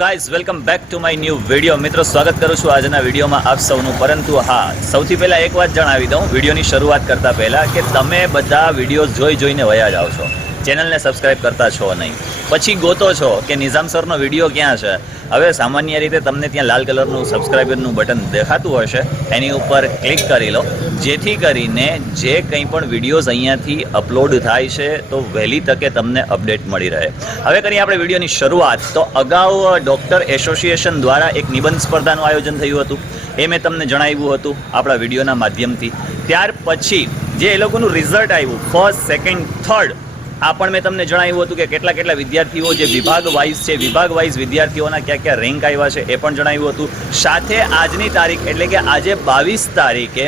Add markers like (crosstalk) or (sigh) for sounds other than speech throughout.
Guys, welcome back to my new video. મિત્રો, સ્વાગત કરું છું આજના વિડીયોમાં આપ સૌનું. પરંતુ હા, સૌથી પહેલાં એક વાત જણાવી દઉં. વિડીયોની શરૂઆત કરતા પહેલાં કે તમે બધા વીડિયો જોઈ જોઈને વયા જાઓ છો. ચેનલને સબસ્ક્રાઇબ કરતા છો નહીં. પછી ગોતો છો કે નિઝામ સરનો વીડિયો ક્યાં છે? હવે સામાન્ય રીતે તમને ત્યાં લાલ કલરનું સબસ્ક્રાઇબરનું બટન દેખાતું હશે. એની ઉપર ક્લિક કરી લો. જેથી કરીને જે કંઈ પણ વિડીયોઝ અહીંયાથી અપલોડ થાય છે, તો વહેલી તકે તમને અપડેટ મળી રહે. હવે કરીએ આપણે વિડીયોની શરૂઆત. તો અગાઉ ડૉક્ટર એસોસિએશન દ્વારા એક નિબંધ સ્પર્ધાનું આયોજન થયું હતું. એ મેં તમને જણાવ્યું હતું આપણા વિડીયોના માધ્યમથી. ત્યાર પછી જે એ લોકોનું રિઝલ્ટ આવ્યું, ફર્સ્ટ, સેકન્ડ, થર્ડ આ પણ મેં તમને જણાવ્યું હતું કે કેટલા કેટલા વિદ્યાર્થીઓ જે વિભાગ વાઇઝ છે, વિભાગ વાઇઝ વિદ્યાર્થીઓના ક્યાં ક્યાં રેન્ક આવ્યા છે એ પણ જણાવ્યું હતું. સાથે આજની તારીખ એટલે કે આજે બાવીસ તારીખે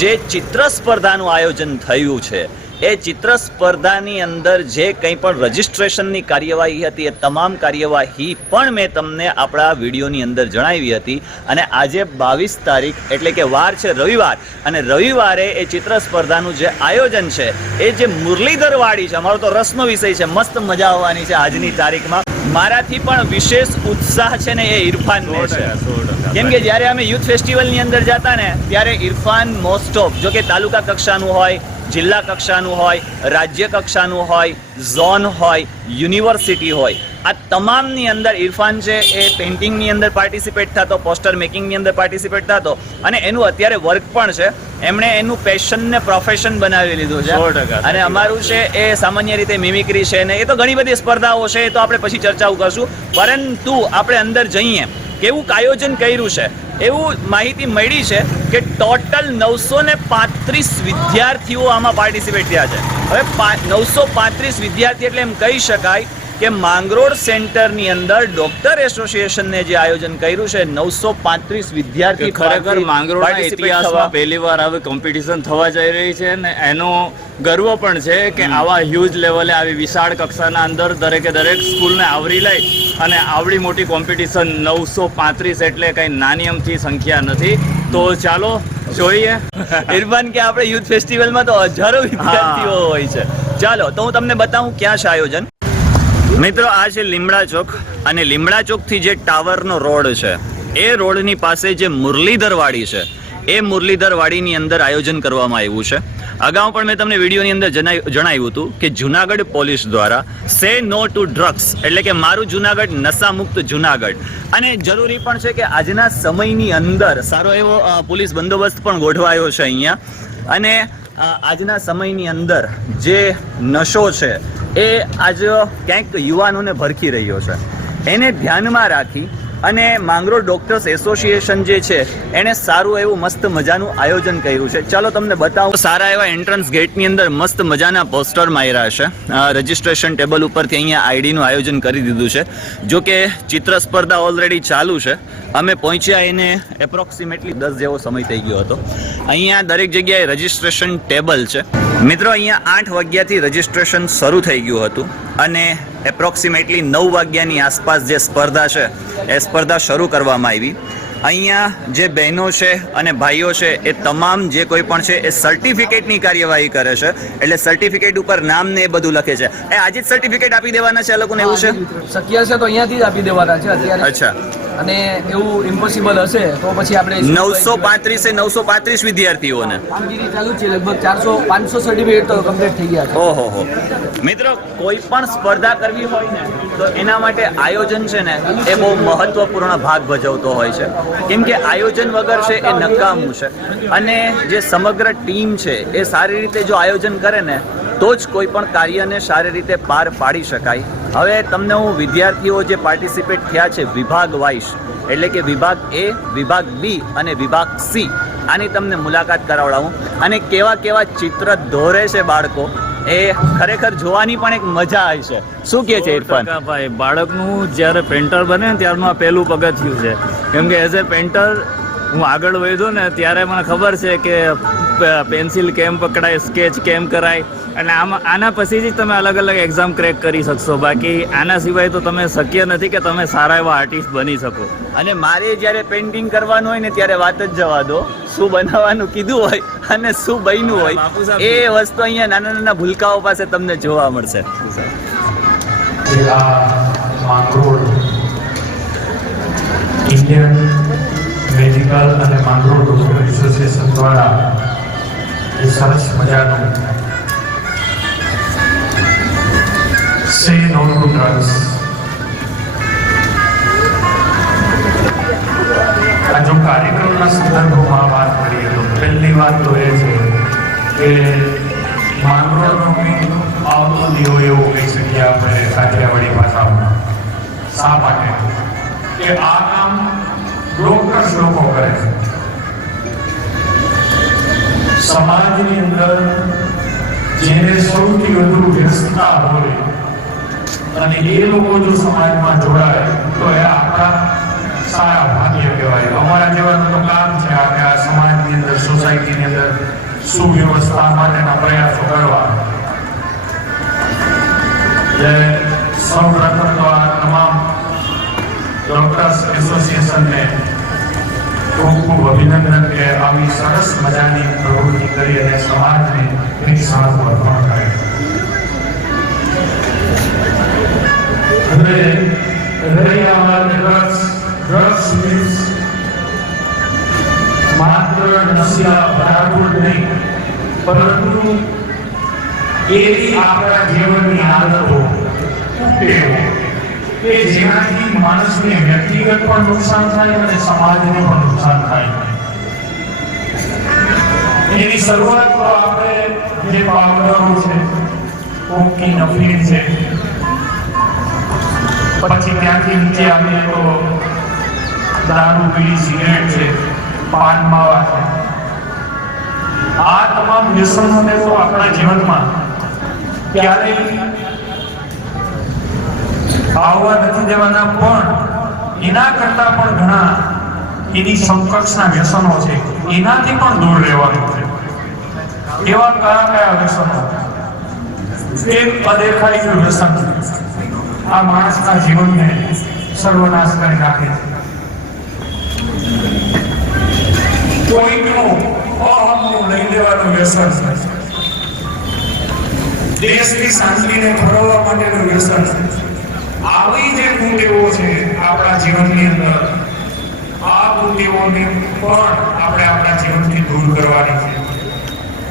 જે ચિત્ર સ્પર્ધાનું આયોજન થયું છે એ ચિત્ર સ્પર્ધાની અંદર જે કંઈ પણ રજિસ્ટ્રેશનની કાર્યવાહી હતી એ તમામ કાર્યવાહી પણ મેં તમને આપણા વિડીયોની અંદર જણાવી હતી. અને આજે બાવીસ તારીખ એટલે કે વાર છે રવિવાર. અને રવિવારે એ ચિત્ર સ્પર્ધાનું જે આયોજન છે એ જે મુરલીધરવાળી છે અમારો તો રસનો વિષય છે મસ્ત મજા આવવાની છે આજની તારીખમાં. મારાથી પણ વિશેષ ઉત્સાહ છે ને એ ઇરફાનને છે. કેમ કે જ્યારે અમે યુથ ફેસ્ટિવલની અંદર જતા ને ત્યારે ઇરફાન મોસ્ટ ઓફ જો કે તાલુકા કક્ષાનું હોય જિલ્લા કક્ષાનું હોય રાજ્ય કક્ષાનું હોય ઝોન હોય યુનિવર્સિટી હોય. આ તમામની અંદર ઇરફાન છે એ પેઇન્ટિંગની અંદર પાર્ટિસિપેટ થતો પોસ્ટર મેકિંગની અંદર પાર્ટિસિપેટ થતો અને એનું અત્યારે વર્ક પણ છે. એમણે એનું પેશનને પ્રોફેશન બનાવી લીધું છે. અને અમારું છે એ સામાન્ય રીતે મિમિક્રી છે ને એ તો ઘણી બધી સ્પર્ધાઓ છે એ તો આપણે પછી ચર્ચાઓ કરશું. પરંતુ આપણે અંદર જઈએ. કેવું આયોજન કર્યું છે. એવું માહિતી મળી છે કે ટોટલ નવસો ને પાંત્રીસ વિદ્યાર્થીઓ આમાં પાર્ટિસિપેટ થયા છે. હવે નવસો પાંત્રીસ વિદ્યાર્થી એટલે એમ કહી શકાય કે માંગરોળ સેન્ટરની અંદર ડોક્ટર એસોસિએશનને જે આયોજન કર્યું છે નવસો પાંત્રીસ વિદ્યાર્થી ખરેખર માંગરોળના participate ઇતિહાસમાં પહેલી વાર હવે કોમ્પિટિશન થવા જઈ રહી છે ને એનો ગર્વ પણ છે કે આવા હ્યુજ લેવલે આવી વિશાળ કક્ષાના અંદર દરેકે દરેક સ્કૂલને આવરી લઈ અને આવડી મોટી કોમ્પિટિશન નવસો પાંત્રીસ એટલે કંઈ નાની અમથી સંખ્યા નથી. તો ચાલો જોઈએ. (laughs) ઇરફાન કે આપણે યુથ ફેસ્ટિવલમાં તો હજારો વિદ્યાર્થીઓ હોય છે. ચાલો તો હું તમને બતાવું ક્યાં છે આયોજન. મિત્રો, આ છે લીમડા ચોક અને લીમડા ચોકથી જે ટાવરનો રોડ છે, એ રોડની પાસે જે મુરલીધર વાડી છે, એ મુરલીધર વાડીની અંદર આયોજન કરવામાં આવ્યું છે. અગાઉ પણ મેં તમને વિડીયોની અંદર જણાવ- જણાવ્યું હતું કે જુનાગઢ પોલીસ દ્વારા સે નો ટુ ડ્રગ્સ, એટલે કે મારું જુનાગઢ નશા મુક્ત જુનાગઢ. અને જરૂરી પણ છે કે આજના સમયની અંદર સારો એવો પોલીસ બંદોબસ્ત પણ ગોઠવાયો છે અહીંયા. અને આજના સમયની અંદર જે નશો છે, એ આજ ક્યાંક યુવાનોને ભરખી રહ્યો છે. એને ધ્યાનમાં રાખી અને માંગરોળ ડોક્ટર્સ એસોસિએશન જે છે, એણે સારું એવું મસ્ત મજાનું આયોજન કર્યું છે. ચાલો તમને બતાવું. સારા એવા એન્ટ્રન્સ ગેટની અંદર મસ્ત મજાના પોસ્ટર માર્યા છે રજિસ્ટ્રેશન ટેબલ ઉપરથી અહીંયા આઈડીનું આયોજન કરી દીધું છે. જો કે ચિત્ર સ્પર્ધા ઓલરેડી ચાલુ છે. અમે પહોંચ્યા એને એપ્રોક્સિમેટલી દસ જેવો સમય થઈ ગયો હતો. અહીંયા દરેક જગ્યાએ રજિસ્ટ્રેશન ટેબલ છે. મિત્રો, અહીંયા આઠ વાગ્યાથી રજિસ્ટ્રેશન શરૂ થઈ ગયું હતું. અને એપ્રોક્સિમેટલી નવ વાગ્યાની આસપાસ જે સ્પર્ધા છે એ સ્પર્ધા શરૂ કરવામાં આવી. અહીંયા જે બહેનો છે અને ભાઈઓ છે એ તમામ જે કોઈ પણ છે એ સર્ટિફિકેટની કાર્યવાહી કરે છે. એટલે સર્ટિફિકેટ ઉપર નામ ને એ બધું લખે છે. એ આજે જ સર્ટિફિકેટ આપી દેવાના છે આ લોકોને એવું છે? શક્ય છે તો અહીંયાથી જ આપી દેવાના છે. અત્યારે અચ્છા. અને એવું ઇમ્પોસિબલ હશે તો પછી આપણે નવસો પાંત્રીસ નવસો પાંત્રીસ વિદ્યાર્થીઓને. કામગીરી ચાલુ છે લગભગ ચારસો પાંચસો સર્ટિફિકેટ તો કમ્પ્લીટ થઈ ગયા ઓહો હો. મિત્રો કોઈ પણ સ્પર્ધા કરવી હોય ને તો એના માટે આયોજન છે ને એ બહુ મહત્વપૂર્ણ ભાગ ભજવતો હોય છે. કેમ કે આયોજન વગર છે એ નકામું છે. અને જે સમગ્ર ટીમ છે એ સારી રીતે જો આયોજન કરે ને તો જ કોઈ પણ કાર્યને સારી રીતે પાર પાડી શકાય. હવે તમને હું વિદ્યાર્થીઓ જે પાર્ટિસિપેટ થયા છે વિભાગ વાઇઝ એટલે કે વિભાગ એ વિભાગ બી અને વિભાગ સી આની તમને મુલાકાત કરાવડાવું. અને કેવા કેવા ચિત્ર દોરે છે બાળકો એ ખરેખર જોવાની પણ એક મજા આવી છે. શું કહે છે ઇરફાન? ભાઈ બાળકનું જ્યારે પેન્ટર બને ને ત્યારનું આ પહેલું પગથિયું છે. કેમ કે એઝ એ પેન્ટર હું આગળ વધ્યો ને ત્યારે મને ખબર છે કે પેન્સિલ કેમ પકડાય સ્કેચ કેમ કરાય અને આમાં આના પછી જ તમે અલગ અલગ એક્ઝામ ક્રેક કરી શકશો. બાકી આના સિવાય તો તમે શક્ય નથી કે તમે સારા એવા આર્ટિસ્ટ બની શકો. અને મારે જ્યારે પેઇન્ટિંગ કરવાનું હોય ને ત્યારે વાત જ જવા દો. શું બનાવવાનું કીધું હોય અને શું બન્યું હોય એ વસ્તુ અહીંયા નાના નાના ભૂલકાઓ પાસે તમને જોવા મળશે. ઇન્ડિયન મેડિકલ અને માંગરોળ ડોક્ટર એસોસિએશન દ્વારા એ સરસ મજાનું સે નો ટુ ડ્રગ્સ આ જો કાર્યક્રમના સંદર્ભમાં વાત કરીએ તો પહેલી વાત તો એ છે કે માંગરોળનો કંઈક આવતો દીવો એવો કહી શકીએ આપણે કાઠિયાવાડી ભાષામાં. શા માટે? કે આ કામ ડોક્ટર્સ લોકો કરે છે સમાજની અંદર જેને સૌથી વધુ વ્યસ્તતા હોય અને એ લોકો જો સમાજમાં જોડાય તો એ આપણા સારા ભાગ્ય કહેવાય અમારા જેવાનું તો કામ છે આપણે આ સમાજની અંદર સોસાયટીની અંદર સુવ્યવસ્થા માટેના પ્રયાસો કરવા એટલે સૌ પ્રથમ તો આ તમામ ડોક્ટર્સ એસોસિએશનને ખૂબ ખૂબ અભિનંદન કે આવી સરસ મજાની પ્રવૃત્તિ કરી અને સમાજને એક સારું અર્પણ કરે. હવે રહી આ વાત ડ્રગ્સ ડ્રગ્સ મીન્સ માત્ર નશા બરાબર નહીં, પરંતુ એવી આપણા જીવનની આદતો. ટેવો કે જેનાથી માણસને વ્યક્તિગત પણ નુકસાન થાય અને સમાજને પણ નુકસાન થાય. એની શરૂઆત તો આપણે જે પાવડરો છે કોકી નફીર છે. પછી ત્યાંથી નીચે આવીએ તો દારૂ બીડી સિગરેટ છે, પાન માવા છે. આ તમામ વ્યસનોને તો આપણા જીવનમાં ક્યારેય આવવા નથી દેવાના, પણ એના કરતા પણ ઘણા એની સમકક્ષના વ્યસનો છે. એનાથી પણ દૂર રહેવાનું છે. એવા કયા કયા વ્યસનો? એક અદેખાઈનું વ્યસન. આ માણસના જીવનને સર્વનાશ કરી નાખે છે. કોઈનું અહમનું લઈ લેવાનું વ્યસન. દેશની શાંતિને ફરવા માટેનું વ્યસન. આવી જે કુટેવો છે આપણા જીવનની અંદર, આ કુટેવોને પણ આપણે આપણા જીવનથી દૂર કરવાની છે.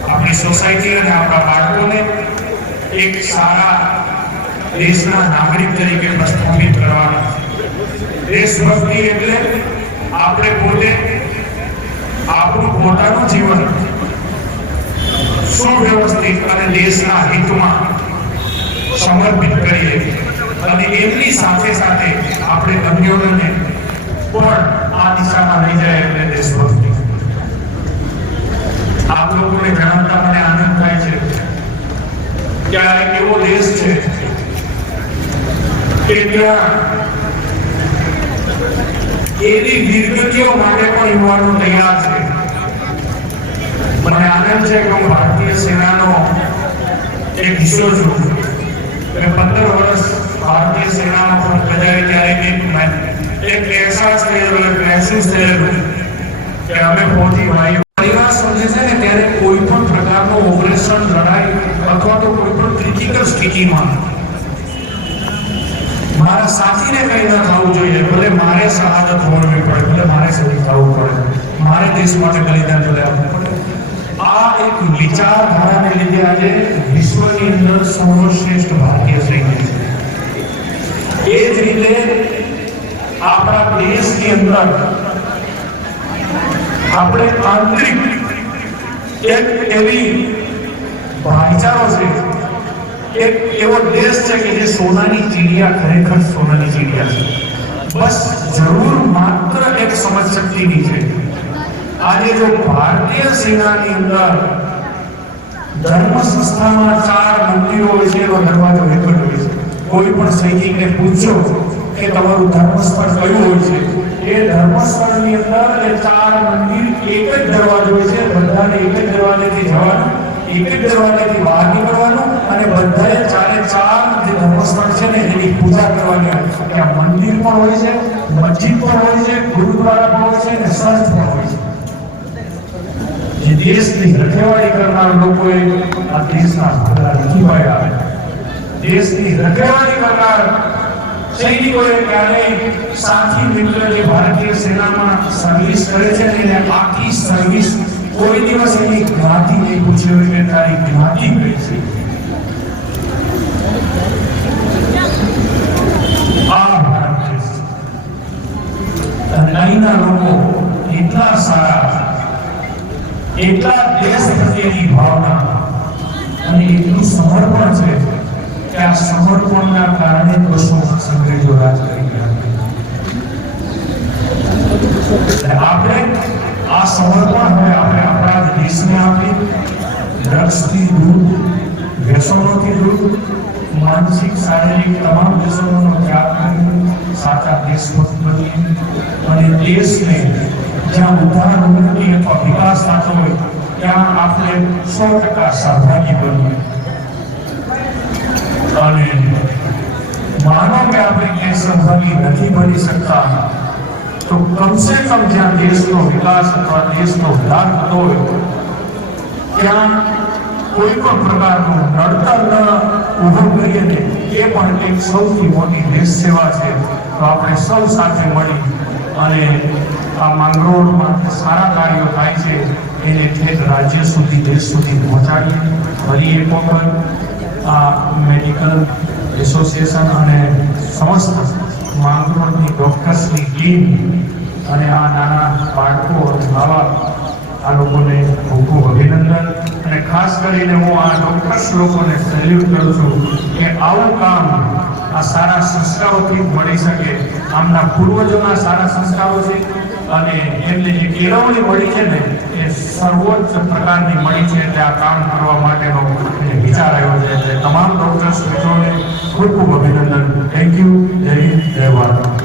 આપણી સોસાયટી અને આપણા બાળકોને એક સારા દેશના નાગરિક તરીકે પ્રસ્થાપિત કરવાના છે. દેશભક્તિ એટલે આપણે પોતે આપણું પોતાનું જીવન સુવ્યવસ્થિત અને દેશના હિતમાં સમર્પિત કરીએ અને એમની સાથે સાથે આપણે અન્યોને પણ આ દિશામાં લઈ જાય એટલે દેશભક્તિ આપ લોકોને જણાવતા મને આનંદ થાય છે કે આ એક એવો દેશ છે કે ત્યાં એવી વીરગતિઓ માટે પણ યુવાનો તૈયાર છે. મને આનંદ છે કે હું ભારતીય સેનાનો એક હિસ્સો છું. મેં પંદર વર્ષ ભારતીય સેનામાં પણ બજાવી ત્યારે એક મેં- એક અહેસાસ થયેલો એક મહેસૂસ થયેલું કે અમે પહોંચી ભાઈઓ પરિવાર સમજે છે ને ત્યારે કોઈ પણ પ્રકારનું ઓપરેશન લડાઈ અથવા તો કોઈ પણ ક્રિટિકલ સ્થિતિમાં મારા સાથીને કંઈ ન થવું જોઈએ ભલે મારે શહાદત હોવી પડે ભલે મારે શહીદ થવું પડે મારે દેશ માટે બલિદાન ભલે આપવું પડે આ એક વિચારધારાને લીધે આજે વિશ્વની અંદર સર્વશ્રેષ્ઠ ભારતીય સૈન્ય છે. એ જ રીતે આપણા દેશની અંદર આપણે આંતરિક એક એવી ભાઈચારો છે, એક એવો દેશ છે કે જે સોનાની ચીડિયા ખરેખર સોનાની ચીડિયા છે. બસ જરૂર માત્ર એક સમજ શક્તિની છે. આજે જો ભારતીય સેનાની અંદર ધર્મ સંસ્થામાં ચાર મંદિરો છે એનો દરવાજો એક જ હોય છે. કોઈ પણ સૈનિકને પૂછજો કે તમારું ધર્મસ્થળ કયું હોય છે, એ ધર્મસ્થળની અંદર એ ચાર મંદિર એક જ દરવાજો હોય છે. બધાને એક જ દરવાજેથી જવાનું, એક જ દરવાજેથી બહાર નીકળવાનું અને બધાએ ચારે ચાર જે ધર્મસ્થળ છે ને એની પૂજા કરવાની ત્યાં મંદિર પણ હોય છે, મસ્જિદ પણ હોય છે, ગુરુદ્વારા પણ હોય છે અને સંત પણ હોય છે. જે દેશની રખેવાળી કરનાર લોકોએ આ દેશના ભગલા લખીભાઈ આવે દેશની રખેવાળી કરનાર સૈનિકોએ ક્યારેય સાથી મિત્ર જે ભારતીય સેનામાં સર્વિસ કરે છે ને એને આખી સર્વિસ કોઈ દિવસ એની જ્ઞાતિ નહીં પૂછ્યો હોય કે તારી જ્ઞાતિ કઈ છે આ ભારત દેશ છે. અને અહીંના લોકો એટલા સારા એટલા દેશ પ્રત્યેની ભાવના. અને એટલું સમર્પણ છે કે આ સમર્પણના કારણે વર્ષો અંગ્રેજો રાજ કરી ગયા અને આપણે આ સમર્પણ હવે આપણે આપણા જ દેશને આપી ડ્રગ્સથી દૂર, વ્યસનોથી દૂર, માનસિક, શારીરિક તમામ વ્યસનોનો ત્યાગ કરી સાચા દેશભક્ત બનીએ અને દેશને જ્યાં ઉદ્ધાર ઉન્નતિ અથવા વિકાસ થતો હોય ત્યાં આપણે સો ટકા સહભાગી બનીએ અને માનો કે આપણે ક્યાંય સહભાગી નથી બની શકતા, તો કમસે કમ જ્યાં દેશનો વિકાસ અથવા દેશનો લાભ થતો હોય, ત્યાં કોઈ પણ પ્રકારનું નડતર ન ઊભું કરીએ ને, એ પણ એક સૌથી મોટી દેશ સેવા છે. તો આપણે સૌ સાથે મળી અને આ માંગરોળમાં સારા કાર્યો થાય છે એને ઠેક રાજ્ય સુધી, દેશ સુધી પહોંચાડીએ. ફરી એક વખત આ મેડિકલ એસોસિએશન અને સમસ્ત માંગરોળની ડોક્ટર્સની ટીમ અને આ નાના બાળકો અને બાવા આ લોકોને ખૂબ અભિનંદન. અને ખાસ કરીને હું આ ડોક્ટર્સ લોકોને સેલ્યુટ કરું છું કે આવું કામ આ સારા સંસ્કારોથી મળી શકે. આમના પૂર્વજોના સારા સંસ્કારો છે અને એમને જે કેળવણી મળી છે ને સર્વોચ્ચ પ્રકારની મળી છે એટલે આ કામ કરવા માટેનો વિચાર આવ્યો છે. એટલે તમામ ડોક્ટર્સ મિત્રોને ખૂબ ખૂબ અભિનંદન. થેન્ક યુ જય જય ભારત.